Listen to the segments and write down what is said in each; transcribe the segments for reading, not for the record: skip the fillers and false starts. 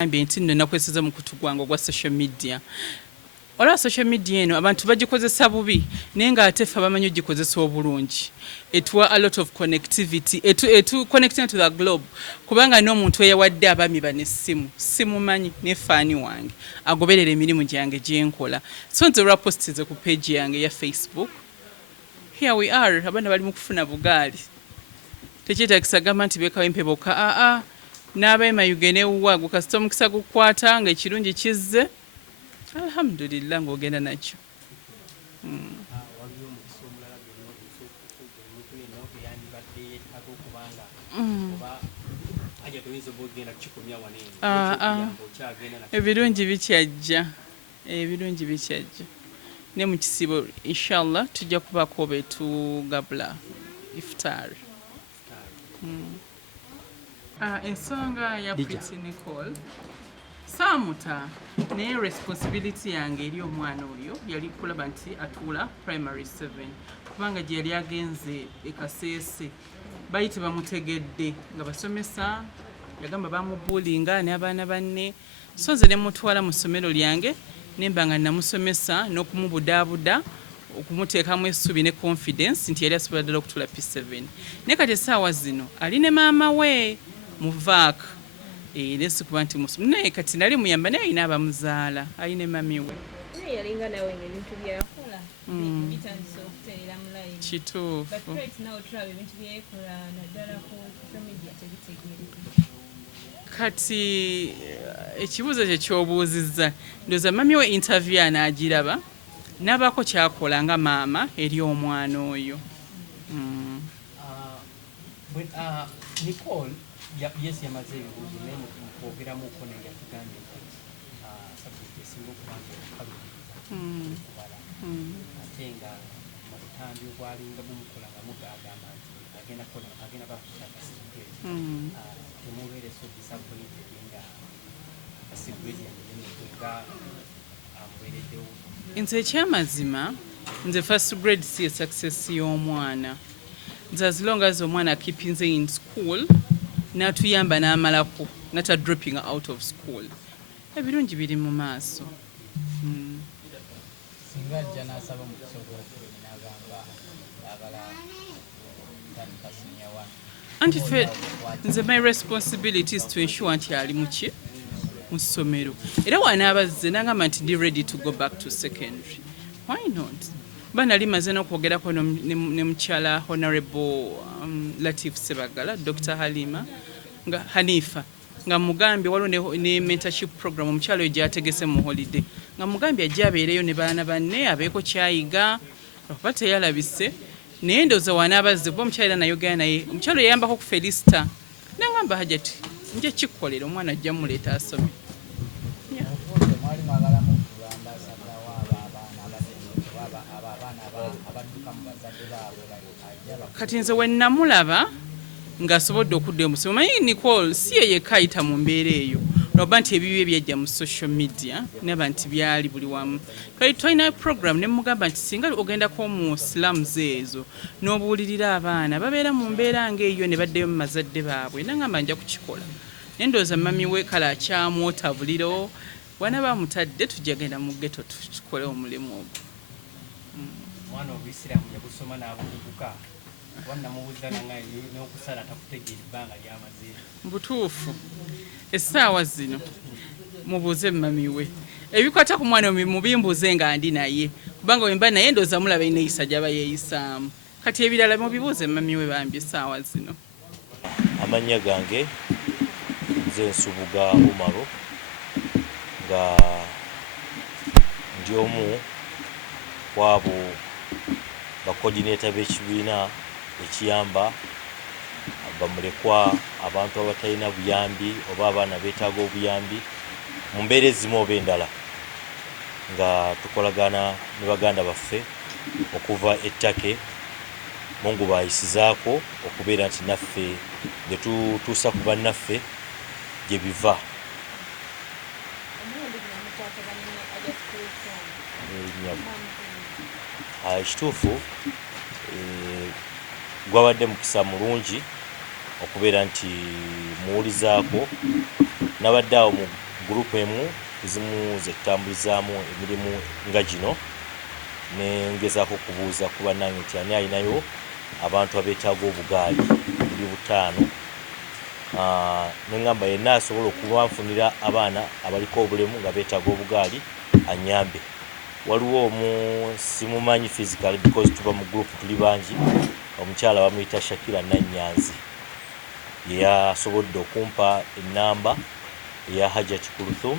Ambye nti nno nakwesiza mu kutu gwange ogwa social media. Olwa social media eno abantu bagikozesa bubi naye ng'ate ffe abamanyi ogikozesa obulungi. Etuwa a lot of connectivity. Etu connecting to the globe. Kubanga n'omuntu eyawadde abaami bano essimu simumanyi ne faani wange agoberera emirimu gyange gye nkola. So nze olwapostize ku page yange ya Facebook. Here we are, abaana bali mu kufuna bugaali. Tekyetaagisa gamba nti beekawo empeboka. N'abeema yugene uwagu kasita omukisa gukwata nga ekirungi kizze. Alhamdulillah ng'ogenda nakyo. Ebirungi bikyajja. Ebirungi bikyajja. Ne mu kisibo inshallah tujja kubaako betugabula iftar. Ensonga ya Pretty Nicole saamuta naye responsibility yange eri omwana oyo yali kulaba nti atuula primary 7 kubanga gye yali agenze ekaseese bali tebamutegedde nga basomesa yagamba bamubuulinga n'abaana banne so nze ne mutwala mu ssomero lyange nemba nga namusomesa n'okumubudaabuda okumuteekamu essuubi ne confidence nti yali asobola ddala okutuula P7 naye kati essaawa zino ali ne maama we muvaaka nesi kuba nti naye kati nali muyamba naye alina abamuzaala alina mami we yalinga nawe ng'ebintu byakola bitandise okutereera mu live kituufu but right now tulaba ebintu byekola naddala ku social media tebitegeerekeka kati ekibuuzo kye kyobuuzizza ndowooza mami we interview anaagiraba n'abaako kyakola nga maama eri omwana oyo. Nicole yes yamaze ebibuuzo naye mukwogeramuko naye yatugambye nti sabjekiti esinga okubanga okukalubiriza ate nga mu butambi obwalinga bumukola nga mugagamba nti agenda bakukyaka sirikezi temubeere so disappointed nga asigwedyanenge nga amubeereddewo. Nze ekyamazima nze first grade si ye success y'omwana nze as long as omwana keepinze in school n'atuyamba n'amalako nata dropping out of school ebirungi biri mu maaso. Singa ajja n'asaba mu kusooka n'agamba agala tandika senior one. Anti fe nze my responsibility is to ensure nti ali muki mu ssomero era wanaabazze n'agamba nti ndi ready to go back to secondary. Why not? Bana limaze n'okwogerako ne mukyala honorable Latif Sebagala Dr. Halima nga Hanifa nga mugambye waliwo ne mentorship program omukyalo oyo gyategese mu holiday nga mugambye ajja abeereyo ne baana banne abeeko kyayiga okuba teyalabise naye ndowooza wanaabazze kuba omukyalo era nayogera naye omukyalo yayambako ku Felista nangamba Hajjat nja kikkolera omwana ajja muleeta asome. Kati nze we namulaba ng'asobodde okudda omusomo manyi Nicole si ye yekka ayita mu mbeera eyo lwaba nti ebibi byajja mu social media naba nti byali buli wamu kati twalina program ne mugamba nti singa ogendako mu slums ezo n'obuulirira abaana babeera mu mbeera ng'eyo ne baddeyo mu mazadde baabwe nangamba nja kukikola naye ndowooza mami we kale akyamwota buliro bw'anaaba mutadde tujja genda mu ghetto tukole omulimu ogwo. Omwana obuyisiraamu yagusoma n'abubuuka wannamubuuza nangaye n'okusala takutegeera ebbanga lyamaze. Butuufu essaawa zino mubuuze mami we ebikwata ku mwana mubimbuuze nga ndi naye kubanga wemba naye ndowooza mulaba eneyisa gy'aba yeeyisaamu kati ebirala mubibuuze mami we bambi essaawa zino. Amannya gange nze Nsubuga Umaro nga ndi omu kwabo bakoordinator b'ekibiina ekiyamba bamulekwa abantu abatalina buyambi oba abaana beetaaga obuyambi mu mbeera ezimu oba endala nga tukolagana ne baganda baffe okuva ettake Mungu bayisizaako okubeera nti naffe bye tutuusa ku bannaffe gye biva. Ekituufu gwabadde mukisa mulungi okubeera nti muwulizaako nabadde awo mu gurupu emu ezimu zetutambulizaamu emirimu nga gino nengezaako okubuuza ku bannange nti ani alinayo abantu abeetaaga obugaali buli 5 neŋŋamba yenna asobola okubanfunira abaana abaliko obulemu nga beetaaga obugaali anyambe. Waliwo omu simumanyi physically because tuba mu group tuli bangi, omukyala bamuyita Shakira Nannyanzi yasobodde okumpa ennamba eya Hajjat Kulthum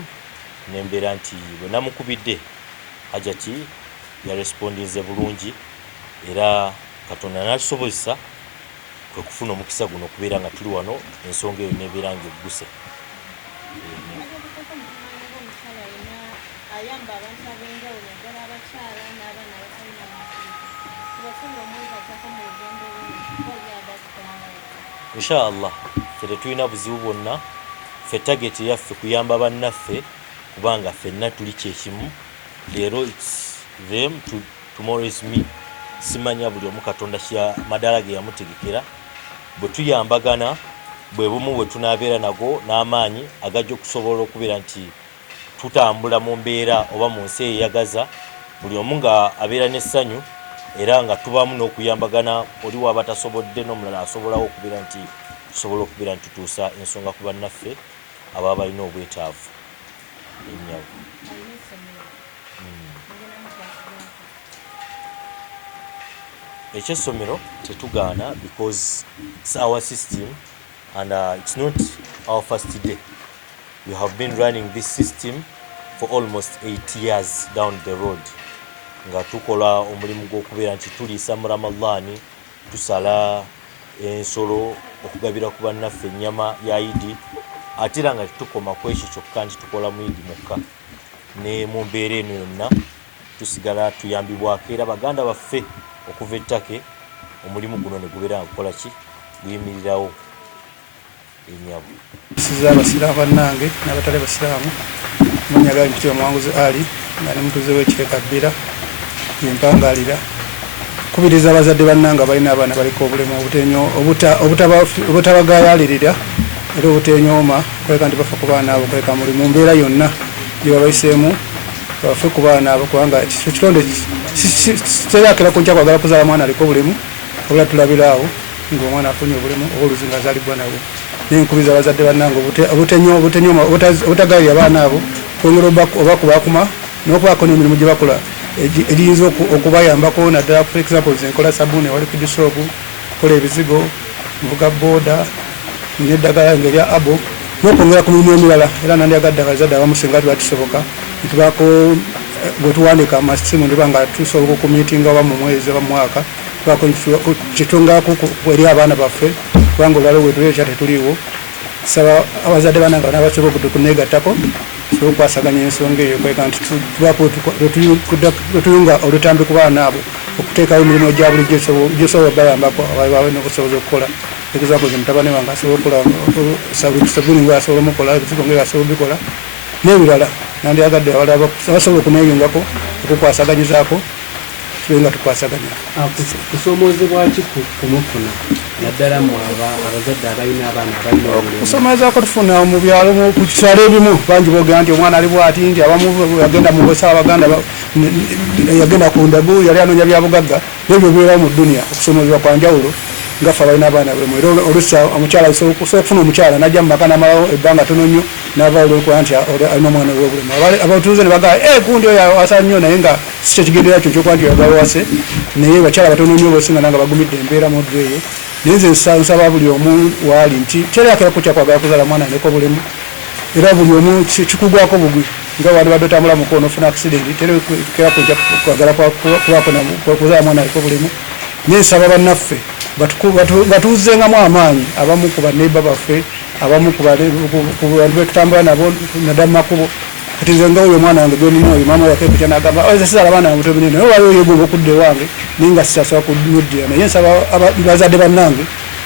nembeera nti bwe namukubidde Hajjat yarespondinze bulungi era Katonda n'atusobozesa kwe kufuna omukisa guno okubeera nga tuli wano ensonga eyo nebeera nga egguse. Inshallah ffe tulina buzibu bwonna, ffe target yaffe kuyamba bannaffe kubanga ffenna tuli kyekimu. Leero it's them, tomorrow is me. Simanya buli omu Katonda kya madala ge yamutegekera. Bwe tuyambagana bwe bumu bwe tunaabeera nago n'amaanyi agajja okusobola okubeera nti tutambula mu mbeera oba mu nsi eyagaza, buli omu nga abeera n'essanyu era nga tubamu n'okuyambagana, oli waba tasobodde n'omulala asobolawo okubeera nti tusobola okubeera nti tutuusa ensonga ku bannaffe ababa balina obwetaavu ennyawo. Ekyessomero tetugaana because it's our system and it's not our first day. We have been running this system for almost 8 years down the road. Nga tukola omulimu gw'okubeera nti tuliisa mu Ramadhaani, tusala ensolo okugabira ku bannaffe ennyama ya Idi, ate era nga tetukoma ku ekyo kyokka nti tukola mu Idi mukka. Ne mu mbeera eno yonna tusigala tuyambibwako era baganda baffe okuva ettake omulimu guno ne gubeera nga gukola ki guyimirirawo ennyabo. Siza abasiraamu bannange n'abatali basiraamu munyaga mpitira Muwanguzi Ali nga ne mutuze w'ekirekabbira yempangalira kubiriza abazadde bannanga balina abaana baliko obulemu obutabagayalirira era obutenyooma kweka nti bafa ku baana abo kweka muli mu mbeera yonna gye babayiseemu bafe ku baana abo kubanga ekitonde terakera kujja kwagala kuzaala mwana aliko obulemu obula tulabira awo ng'omwana afunye obulemu oba oluzi nga azaalibwa nabo. Nenkubiza abazadde bannanga obutenyooma obutagayirira abaana abo kwongera obakubakuma n'okubaako n'emirimu gye bakola eriyinza okubayambako naddala for example enkola sabbuuni wali kujusoopu kola ebizigo nvuga booda n'eddagala ng'erya abo n'okwongera ku mirimu emirala era nandyagadde abazadde abamu singa tibatisoboka nitubaako bwe tuwandika amasimu ndiba nga tusobola okumiitinga oba mu mwezi oba mu mwaka tubaako kitungako eri abaana baffe kubanga olwala bwetuleekya tetuliiwo. Saba abazadde bannanga n'abasobola okunegattako sobola okwasaganya ensonga eyo kweka nti tuyunga olutambi ku baana abo okuteekawo emirimu gya bulijjo gyosobola obayambako abawe n'okusoboza okukola. Example mutabani wange asobola okukola sabbuuni ng'asobola omukola ebizigo ng'asobola obikola n'ebirala nandyagadde abalala abasobola okuneeyungako okukwasaganyizaako tubenga tukwasaganya. Kusomoozebwaki kumufuna naddala mu abazadde abalina abaana abalina obulemu? Kusomoozako tufuna mu byalo ku kisalo ebimu bangi boogera nti omwana ali bw'ati nti abamu yagenda mu bosa abaganda yagenda ku ndagu yali anoonya byabugagga n'ebyo bibeerawo mu dduniya. Okusomoozebwa kwa njawulo ngaffe abalina abaana bwemu era oluusi omukyala osobola okufuna omukyala najja mu maka n'amalawo ebbanga tono nnyo n'ava olwekuba nti alina omwana w'obulemu. Abatuuze ne bagamba gundi oyo asa nnyo naye nga si kyo kigendera kyo kyokuba nti oyagala wase naye bakyala batono nnyo bosinga nanga bagumidde embeera mu ddyo eyo. Naye nze nsaba buli omu waali nti teryakirako kyakwagala kuzaala mwana aleko obulemu era buli omu kikugwako bugwi nga wali badde otambula mu kkono ofuna akisidenti terekirako kwagala kuzaala mwana aleko obulemu. Naye nsaba bannaffe batuuzengamu amaanyi abamu ku baneiba baffe abamu ku bantu betutambula nabo naddala mu makubo kati nze nga oyo mwana wange gwenina oyo maama yakekutya n'agamba oyo sizaala abaana buto binene naye waliwo yegomba okudda ewange naye nga sisasobola kumuddira. Naye nsaba bazadde bannange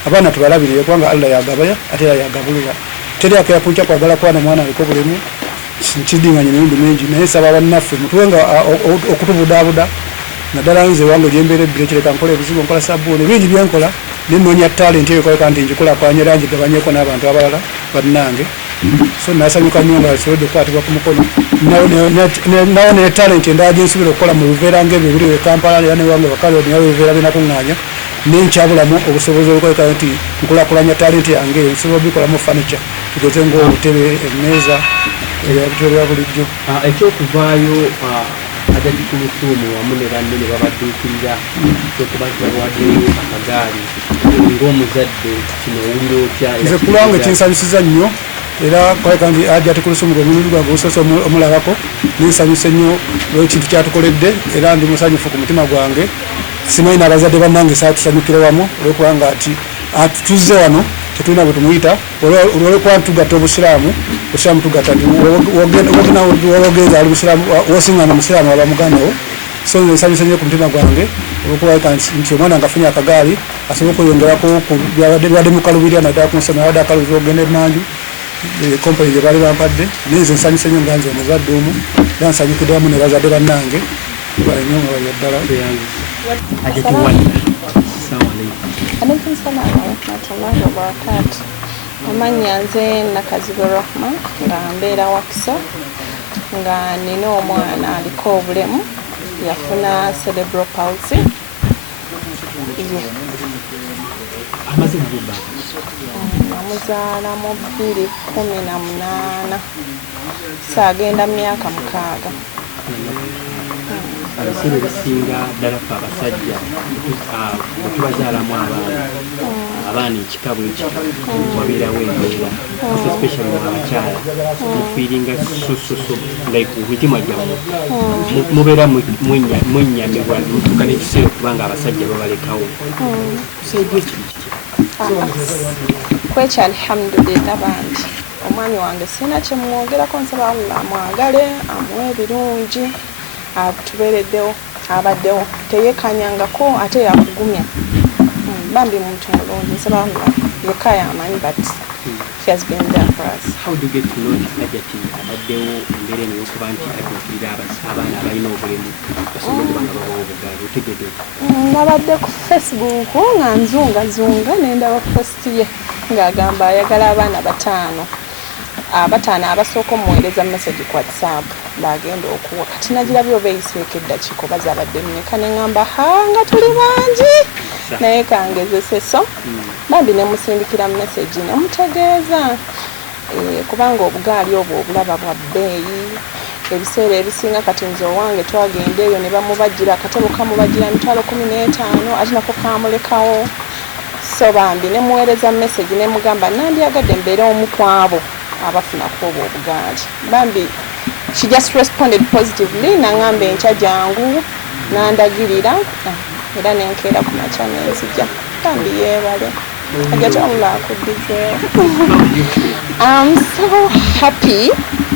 abaana tubalabirire kubanga Allah yagabaya ate era yagabulira teryakera kunkya kwagala kwana mwana aliko obulemu nkidinganya emirundi mingi. Naye nsaba bannaffe mutuwenga okutubudaabuda naddala nze wange gyembeera ebbire kireka nkola ebizigo nkola sabbuuni bingi byenkola nenonya talent eyo kweka nti njikulakwanya era njigabanyeko n'abantu abalala bannange so nasanyuka nnyo nga asobodde okukwatibwa ku mukono nawo ne talent endala gyensobola okukola mu luveera ng'ebyo biri we Kampala era newange bakale nawe biveera binakuŋŋaanya nenkyabulamu obusobozi obukweka nti nkulakulanya talent yange eyo nsobola obikolamu furniture tugeze ng'obutebe emmeeza ebintu ebya bulijjo ekyokuvaayo Hajjat Kulthum wamu ne banne ne babadduukirira okuba nti bawaddeyo akagaali ng'omuzadde kino owulira otya nze kulwange kinsanyusiza nnyo era kweka nti Hajjat Kulthum gwe mulundi gwange obusoose omulabako ninsanyuse nnyo lw'ekintu kyatukoledde era ndi musanyufu ku mutima gwange simanyi n'abazadde bannange saatusanyukire wamu olwokubanga ati tuzze wano tetulina bwe tumuyita olwolekuba tugatta obusiraamu tugatta nti wogenza ali musiraamu wosiŋŋana omusiraamu aba muganda wo so nze nsanyuse nnyo ku mutima gwange olwokuba nti omwana ngafunye akagaali asobola okweyongerako byabadde mukalubirya naddala ku nsonga abadde akalubirira okugenda emanju kompani gye baali bampadde naye nze nsanyuse nnyo nga nze omuzadde omu era nsanyukidde wamu ne bazadde bannange nnyo nga bali ddala Alaikum salam wa rahmatullahi wa barakatuh. Amanya nze Nakazigo Rahma nga mbeera Wakiso nga nina omwana aliko obulemu yafuna cerebral palsy. Namuzaala mu 2018 saagenda myaka 6. Abasinga ebisinga ddala ffe abasajja tubazaalamu abaana ekikabu wabeerawo embeera especially abakyala mufiiringa sososo like omutima gyammwe mubeera mwennyamibwa mutuuka n'ekiseera okubanga abasajja babalekawo kusaidia ekiri kwekyo alhamdulillah bandi omwami wange sina kyemwogerako nsaba Allah amwagale amuwe ebirungi atubeereddewo abaddewo teyekanyangako ate yakugumya bambi muntu mulungi nsaba Allah yekka yamanyi but he has been there for us. How do you get to know Hajjat abaddewo embeera eno y'okuba nti adduukirira abaana abalina obulemu basobola okuba nga babawa obugaali otegedde nabadde ku Facebook nga nzungazunga nendaba post ye ng'agamba ayagala abaana bataano abasooka omuweereza message ku WhatsApp bagenda okuwa kati nagirabye oba eyiseeko eddakiiko bazabadde mmeka ne ŋŋamba nga tuli bangi naye kangezese so bambi ne musindikira message ne mutegeeza kubanga obugaali obwo obulaba bwa bbeeyi ebiseera ebisinga kati nze owange twagenda eyo ne bamubajjira akatebo kamubajjira $15,000 ate nako kamulekawo so bambi ne muweereza message ne mugamba nandyagadde mbeere omu ku abo abafuna kuba obugaali bambi she just responded positively nangamba enkya jangu nandagirira era nenkeera ku makya nenzija bambi yeebale Hajjat Allah akuddizeewo. I'm so happy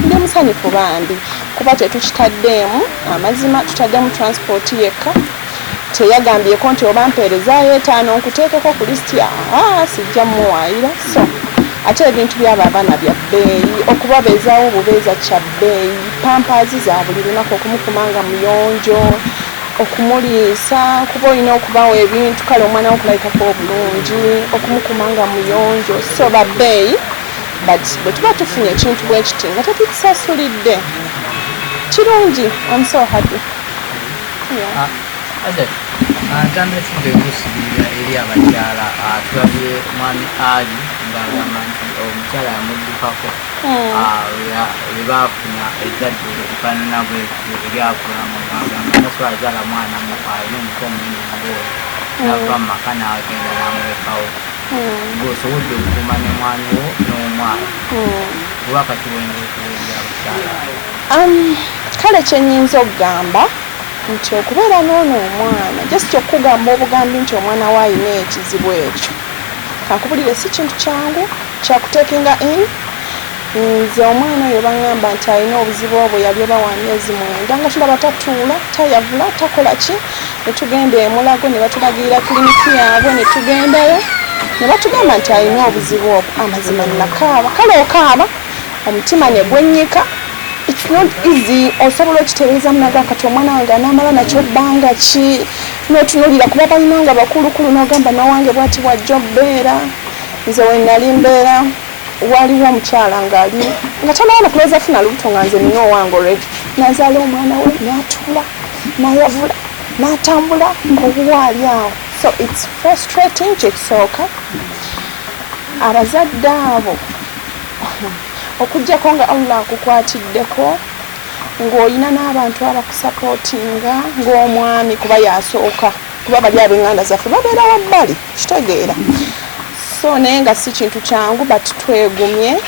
ndi musanyufu bambi kuba tetukitaddeemu amazima tutaddemu transport yekka teyagambyeko nti oba mpeerezaayo $5 nkuteekeko ku lisiti sijja muwaayira so ate ebintu byabo abaana bya bbeeyi okubabeezaawo obubeeza kya bbeeyi pampaazi za buli lunaku okumukumanga muyonjo okumuliisa kuba olina okubawa ebintu kale omwana wokulabikako obulungi okumukumanga muyonjo so babbeeyi but bwe tuba tufunye ekintu bwe kiti nga tetukisasulidde kirungi. I'm so happy. Ntambe tujja okusibirira eri abakyala tulabye mwami Ali ng'agamba nti omukyala yamuddukako we baafuna ezzadde ebifaanana bwetyo eryakulamu ng'agamba nasobola zaala mwana alina omutwe omunene ng'oyo nava mu maka n'agenda n'amulekawo ng'osobodde okukuuma ne mwami wo n'omwana oba kati wengeri okubeera abakyala kale kyennyinza okugamba nti okubeera n'ono omwana just okugamba obugambi nti omwana waayina ekizibu ekyo kankubulire si kintu kyangu kyakuteekinga in nze omwana oyo baŋŋamba nti alina obuzibu obwo yali oba wa myezi 9 nga tulaba tatuula tayavula takola ki ne tugenda emulago ne batulagirira kiliniki yaabwe ne tugendayo ne batugamba nti alina obuzibu obwo amazima nakaaba kale okaaba omutima ne gwennyika. It's not easy osobola okitereeza munaga kati omwana wange anaamala nakyo bbanga ki n'otunuulira kuba balina nga bakulukulu n'ogamba n'owange bw'ati bw'ajja obbeera nze we nali mbeera waliwo omukyala ng'ali nga tanawana kulowooza funa lubuto nga nze nina owange olwedi nazaala omwana we n'atuula n'ayavula n'atambula ng'obuwa ali awo. So it's frustrating kyekisooka abazadde abo okuggyako nga Allah akukwatiddeko ng'olina n'abantu abakusapootinga ng'omwami kuba yasooka kuba bali ab'enganda zaffe babeera wabbali kitegeera. So naye nga si kintu kyangu but twegumye.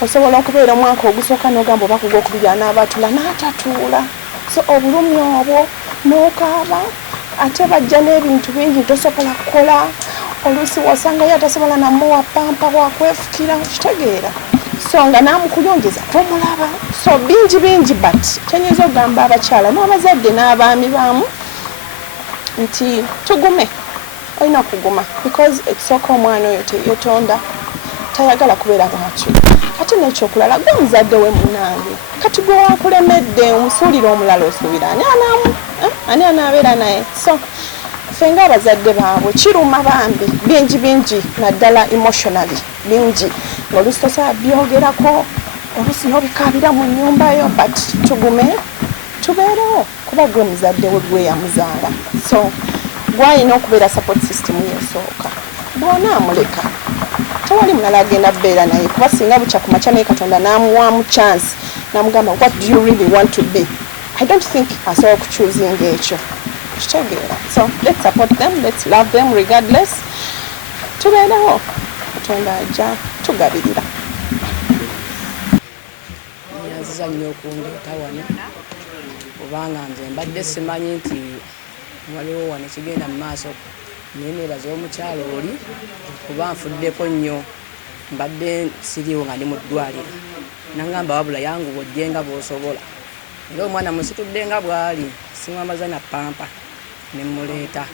Osobola okubeera omwaka ogusooka n'ogamba oba kugwokubiri anaabatuula n'atatuula. So obulumi obwo n'okaaba ate bajja n'ebintu bingi tosobola kukola. Oluusi wasangayo atasobola namuwa pampa wakwefukira kitegeera. So nga namukuyonjeza tomulaba. So bingi but kyenyinza okugamba abakyala n'abazadde n'abaami baamu nti tugume. Olina okuguma because ekisooka omwana oyo yetonda tayagala kubeera bwatyo. Kati n'ekyokulala gwe muzadde we munnange kati gwe wakulemedde omusuulira omulala osuubira ani anaabeera naye. So ffe ng'abazadde baabwe kiruma bambi bingi naddala emotionally bingi ng'oluusi tosobola byogerako oluusi n'obikaabira mu nnyumba yo but tugume tubeerewo kuba gwe muzadde we gwe yamuzaala. So gwalina okubeera support system yesooka bw'ona amuleka tewali mulala agenda bbeera naye kuba singa bukya ku makya naye Katonda n'amuwaamu chance n'amugamba what do you really want to be. I don't think asobola okuchuuzinga ekyo kitegeera. So let's support them, let's love them regardless. Tubeerewo Katonda ajja tugabirira. Nyanziza nnyo okundeeta wano kubanga nze mbadde simanyi nti waliwo wano ekigenda mu maaso naye neebaza omukyalo oli kuba nfuddeko nnyo mbadde siriiwo nga ndi mu ddwaliro nangamba wabula yanguwa ojje nga bw'osobola era omwana musitudde nga bw'ali simwambaza na pampa ne muleeta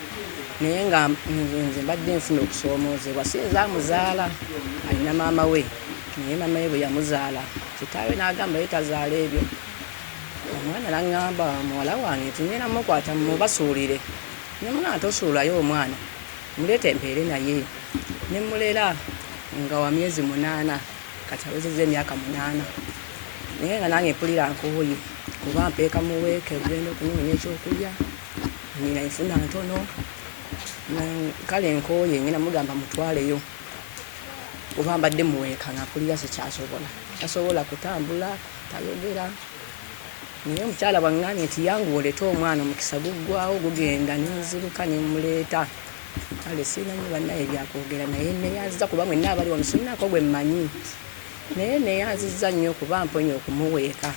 naye nga nze mbadde nfuna okusoomoozebwa sinza amuzaala alina maama we naye maama we bwe yamuzaala kitaawe n'agamba ye tazaala ebyo. Omwana n'aŋŋamba muwala wange nti ngenda mukwata mubasuulire ne muna tosuulayo omwana muleete empeere naye ne mulera nga wa myezi 8 kati awezezza emyaka 8 naye nga nange mpulira nkooye kuba mpeeka muweeke ogenda okunoonya ekyokulya nina enfuna ntono kale nkooye ngenda mugamba mutwaleyo kuba mbadde muweeka nga mpulira sikyasobola tasobola kutambula tayogera. Naye omukyala bwaŋŋambye nti yangu oleeta omwana omukisa guggwawo gugenda nenziruka ne muleeta kale sirina nnyo bannaye byakwogera naye neyanziza kuba mwenna abali wano sirinako gwe mmanyi naye neyanziza nnyo kuba mponya okumuweeka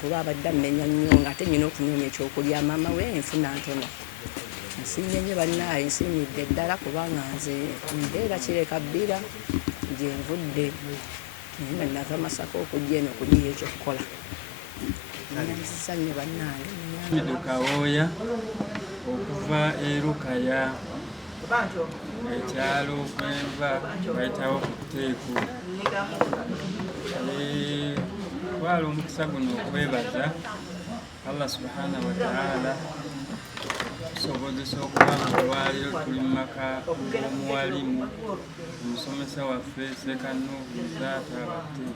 kuba abadde amenya nnyo ng'ate nnyina okunoonya ekyokulya maama we enfuna ntono. Nsiimye nnyo bannaye nsiimidde ddala kubanga nze mbeera kireka bbira gye nvudde naye nga nnava Masaka okujja eno okuyiiya ekyokukola. Nyanziza nnyo bannange. Kawooya okuva Erukaya ekyalo kwenva bayitawo ku Kuteeku. Twala omukisa guno okwebaza Allah subhanahu wa ta'ala tusobozesa okuba mu ddwaliro tuli mu maka omuwalimu omusomesa waffe sekanuubuza atabadde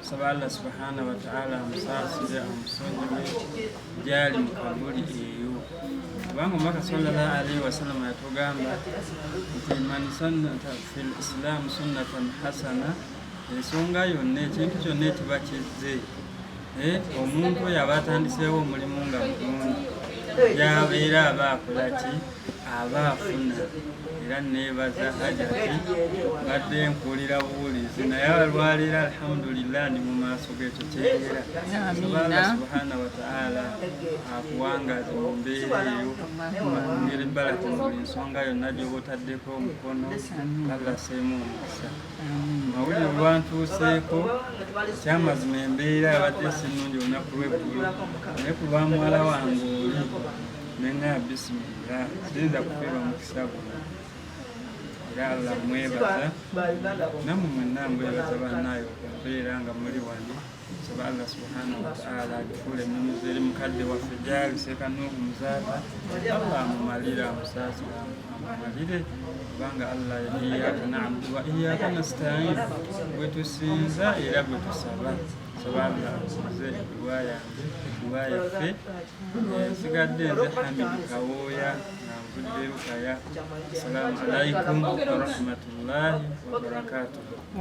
tusaba Allah subhanahu wa ta'ala amusaasire amusonyiwe gyali mu kabuli eyo kubanga omubaka sallallahu alaihi wasallam yatugamba nti man sannata fil islam sunnatan hasana ensonga yonna ekintu kyonna ekiba kizze omuntu oyo aba atandiseewo omulimu nga mulungi yabeera aba akola ki aba afuna. Era neebaza Hajjati badde nkuulira buwulizi naye alwalira alhamdulillah ndi mu maaso g'ekyo kyengera. Allah subhanahu wa ta'ala akuwangaze mu mbeera eyo ngeri balati buli nsonga yonna gy'oba otaddeko omukono Allah seemu omukisa. Mawulire lwantuuseeko kyamazima embeera abadde sinnungi olunaku lw'eggulo naye ku lwa muwala wange oli neŋŋaya bisimillah siyinza kufiirwa omukisa guno. era Allah mwebaza namwe mwenna mwebaza bannayo okumbeera nga muli wano nsaba Allah subhanahu wa ta'ala agifuule emirimu eri mukadde waffe gyali Seeka Nuuhu Muzaata Allah amumalire amusaasire amumalire kubanga Allah iyyaka na'budu wa iyyaka nasta'iin gwe tusinza era gwe tusaba nsaba Allah akuze edduwa yange edduwa yaffe nsigadde nze Hamid Kawooya nga nvudde Lukaya. Assalamu alaikum wa rahmatullahi wa barakatuh.